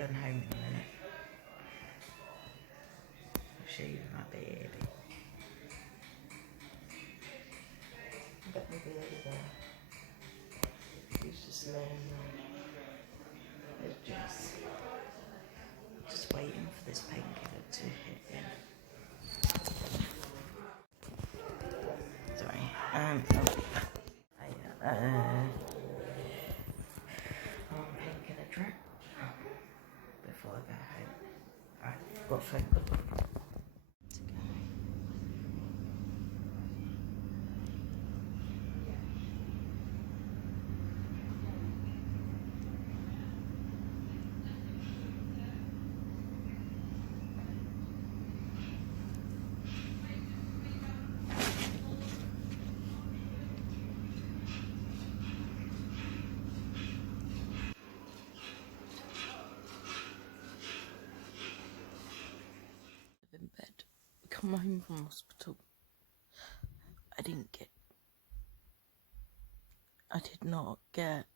going home in a minute. I'll show you my baby. Got my baby there. He's just laying there. It's just waiting for this painkiller to hit in. Sorry. Painkiller drip before I go home. Alright, got phone call. In bed, come home from hospital. I did not get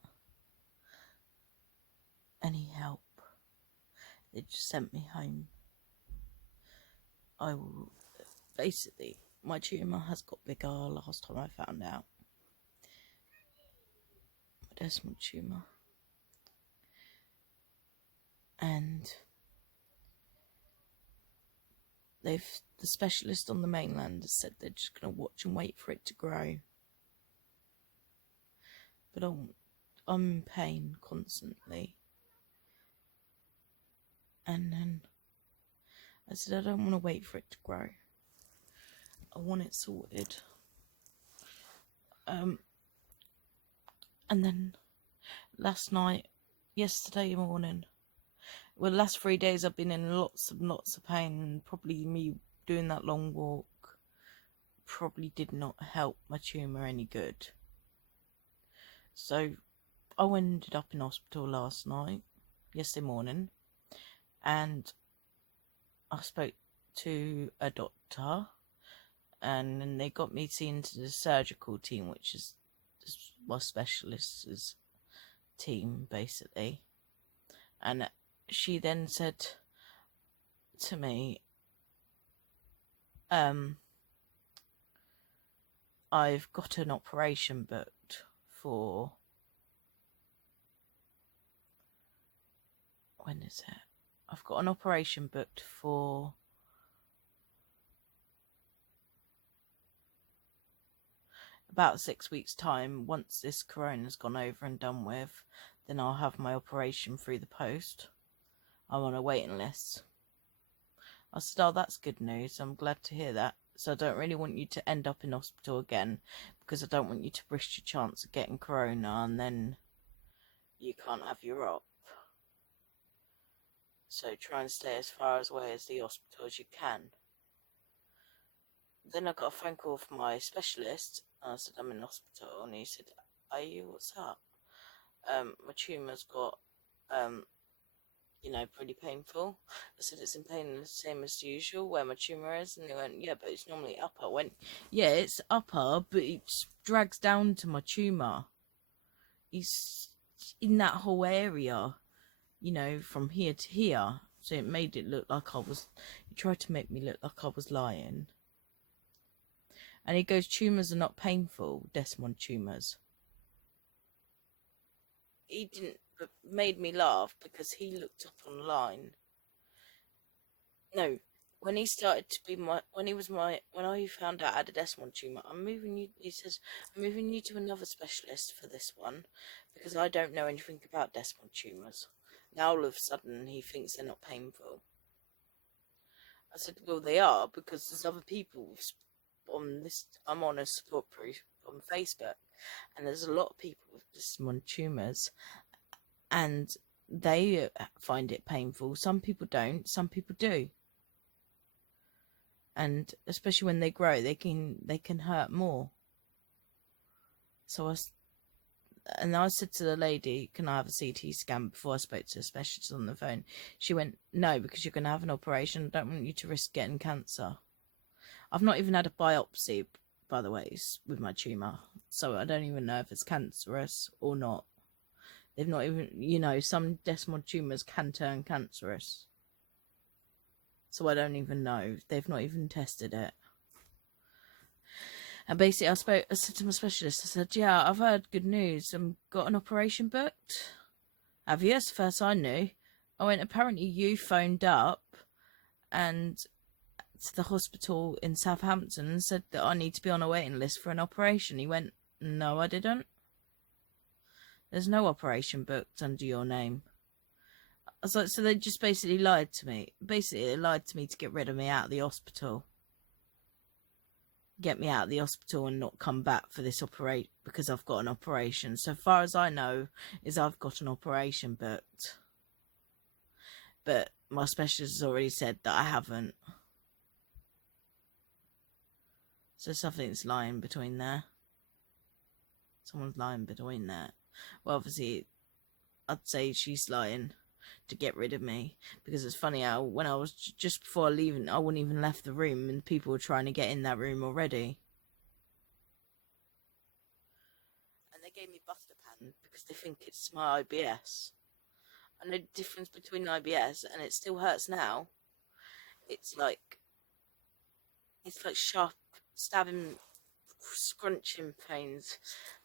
any help. They just sent me home. Basically, my tumour has got bigger last time I found out. My Desmoid tumour. And the specialist on the mainland has said they're just going to watch and wait for it to grow. But I'm in pain constantly. And then I said I don't want to wait for it to grow. I want it sorted. And then yesterday morning, well, the last 3 days I've been in lots of pain, and probably me doing that long walk probably did not help my tumour any good. So I ended up in hospital yesterday morning, and I spoke to a doctor, and then they got me seen to the surgical team, which is my specialist's team, basically. And she then said to me, I've got an operation booked for, when is it? I've got an operation booked for about 6 weeks' time. Once this corona's gone over and done with, then I'll have my operation through the post. I'm on a waiting list. I said, oh, that's good news. I'm glad to hear that. So I don't really want you to end up in hospital again, because I don't want you to risk your chance of getting corona and then you can't have your op. So try and stay as far away as the hospital as you can. Then I got a phone call from my specialist. I said, I'm in hospital. And he said, are you? What's up? My tumour's got, pretty painful. I said, it's in pain the same as usual where my tumour is. And they went, yeah, but it's normally upper. I went, yeah, it's upper, but it drags down to my tumour. It's in that whole area, from here to here. So it made it look like he tried to make me look like I was lying. And he goes, tumours are not painful, Desmoid tumours. He didn't, but made me laugh because he looked up online. No, when he started to be when I found out I had a Desmoid tumour, he says, I'm moving you to another specialist for this one because I don't know anything about Desmoid tumours. Now all of a sudden he thinks they're not painful. I said, well, they are, because there's other people on this. I'm on a support group on Facebook, and there's a lot of people with Desmoid tumours, and they find it painful. Some people don't, some people do, and especially when they grow, they can hurt more. So I said to the lady, can I have a CT scan before I spoke to a specialist on the phone? She went, no, because you're going to have an operation. I don't want you to risk getting cancer. I've not even had a biopsy, by the way, with my tumour. So I don't even know if it's cancerous or not. They've not even, you know, some desmoid tumours can turn cancerous. So I don't even know. They've not even tested it. And basically, I said to my specialist, I said, yeah, I've heard good news. Got an operation booked. Have you? That's the first I knew. I went, apparently you phoned up and to the hospital in Southampton and said that I need to be on a waiting list for an operation. He went, no, I didn't. There's no operation booked under your name. I was like, so they just basically lied to me. Basically, they lied to me to get rid of me out of the hospital. Get me out of the hospital and not come back for this operation because I've got an operation. So far as I know, is I've got an operation booked. But my specialist has already said that I haven't. So something's lying between there. Someone's lying between there. Well, obviously, I'd say she's lying to get rid of me, because it's funny how when I was just before leaving, I wouldn't even left the room and people were trying to get in that room already, and they gave me Buscopan because they think it's my IBS. I know the difference between IBS and it still hurts now. It's like sharp stabbing, scrunching pains,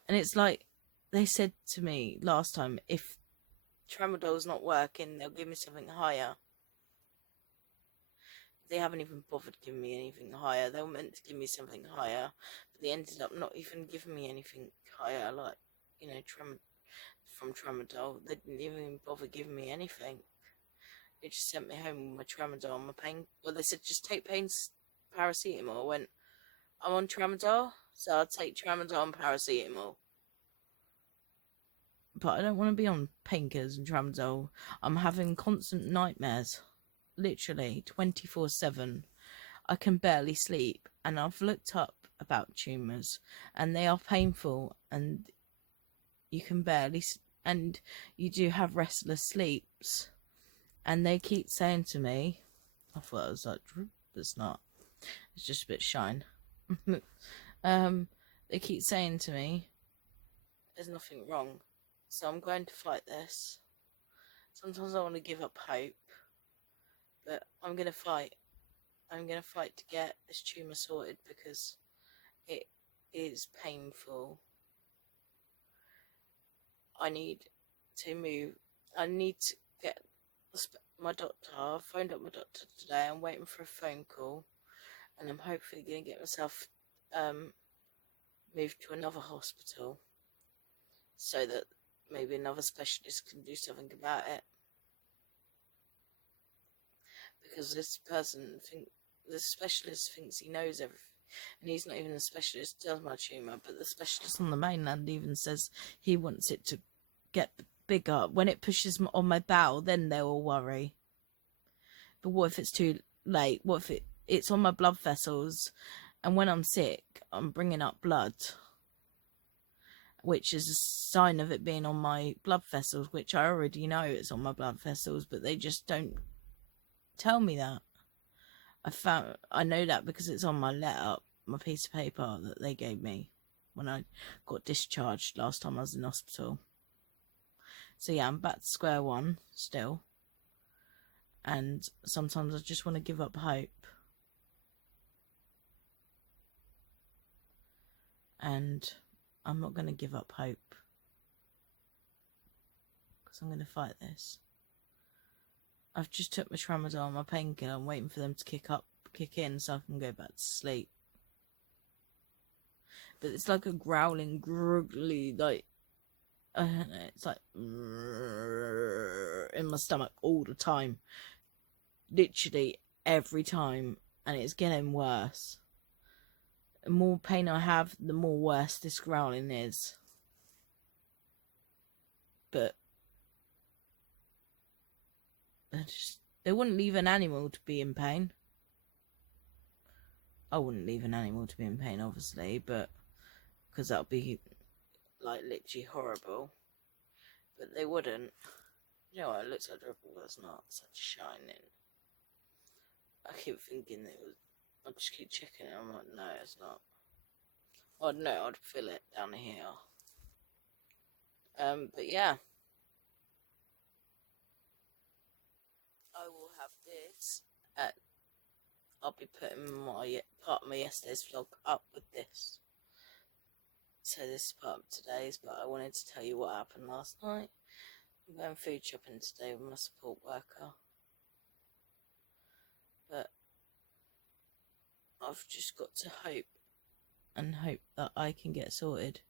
and it's like they said to me last time, if tramadol's not working, they'll give me something higher. They haven't even bothered giving me anything higher. They were meant to give me something higher, but they ended up not even giving me anything higher, like, you know, from tramadol. They didn't even bother giving me anything. They just sent me home with my tramadol and my pain. Well, they said just take paracetamol. I went, I'm on tramadol, so I'll take tramadol and paracetamol. But I don't want to be on painkillers and tramadol. I'm having constant nightmares, literally 24/7. I can barely sleep, and I've looked up about tumours, and they are painful, and you can barely, and you do have restless sleeps. And they keep saying to me, I thought it was like, but it's not. It's just a bit shine. They keep saying to me, there's nothing wrong. So I'm going to fight this. Sometimes I want to give up hope, but I'm going to fight. I'm going to fight to get this tumour sorted because it is painful. I need to move. I need to get my doctor. I phoned up my doctor today. I'm waiting for a phone call, and I'm hopefully going to get myself moved to another hospital so that maybe another specialist can do something about it. Because this specialist thinks he knows everything, and he's not even a specialist, does my tumour, but the specialist on the mainland even says he wants it to get bigger. When it pushes on my bowel, then they will worry. But what if it's too late? What if it's on my blood vessels, and when I'm sick, I'm bringing up blood, which is a sign of it being on my blood vessels, which I already know it's on my blood vessels, but they just don't tell me that. I know that because it's on my letter, my piece of paper that they gave me when I got discharged last time I was in hospital. So yeah, I'm back to square one still, and sometimes I just want to give up hope. And I'm not going to give up hope, because I'm going to fight this. I've just took my tramadol and my painkiller. I'm waiting for them to kick in so I can go back to sleep. But it's like a growling, gurgly, like, I don't know, it's like in my stomach all the time. Literally every time. And it's getting worse. The more pain I have, the more worse this growling is. But they wouldn't leave an animal to be in pain. I wouldn't leave an animal to be in pain, obviously, but because that would be like literally horrible. But they wouldn't. You know what? It looks like dribble. That's not such shining. I keep thinking it was. I just keep checking it. I'm like, no, it's not. Well, no, I'd feel it down here. But yeah. will have this at, I'll be putting my part of my yesterday's vlog up with this. So this is part of today's, but I wanted to tell you what happened last night. I'm going food shopping today with my support worker, but I've just got to hope that I can get sorted.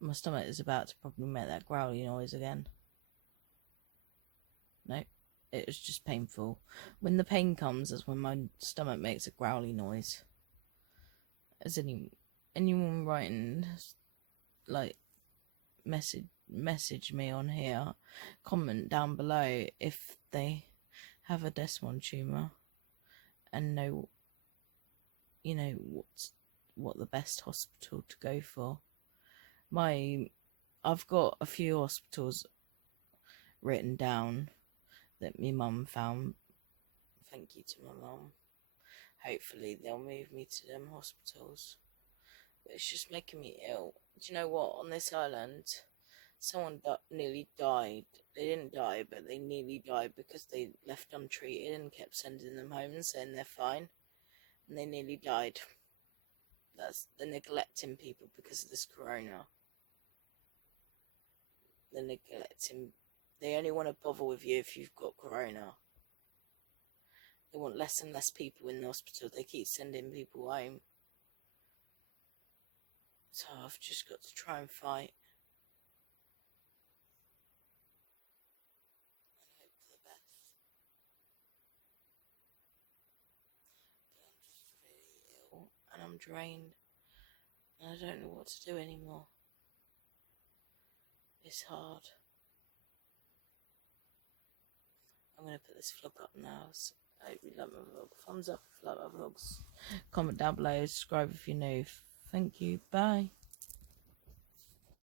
My stomach is about to probably make that growly noise again. No, it was just painful. When the pain comes, that's when my stomach makes a growly noise. Has anyone writing, like, message me on here, comment down below if they have a Desmoid tumour and know, you know, what the best hospital to go for. I've got a few hospitals written down that my mum found. Thank you to my mum. Hopefully they'll move me to them hospitals. But it's just making me ill. Do you know what? On this island, someone nearly died. They didn't die, but they nearly died because they left untreated and kept sending them home and saying they're fine. And they nearly died. They're neglecting people because of this corona. They're neglecting. They only want to bother with you if you've got corona. They want less and less people in the hospital. They keep sending people home. So I've just got to try and fight. And hope for the best. But I'm just really ill and I'm drained. And I don't know what to do anymore. It's hard. I'm going to put this vlog up now. So I hope you like my vlog. Thumbs up if you like my vlogs. Comment down below. Subscribe if you're new. Thank you. Bye.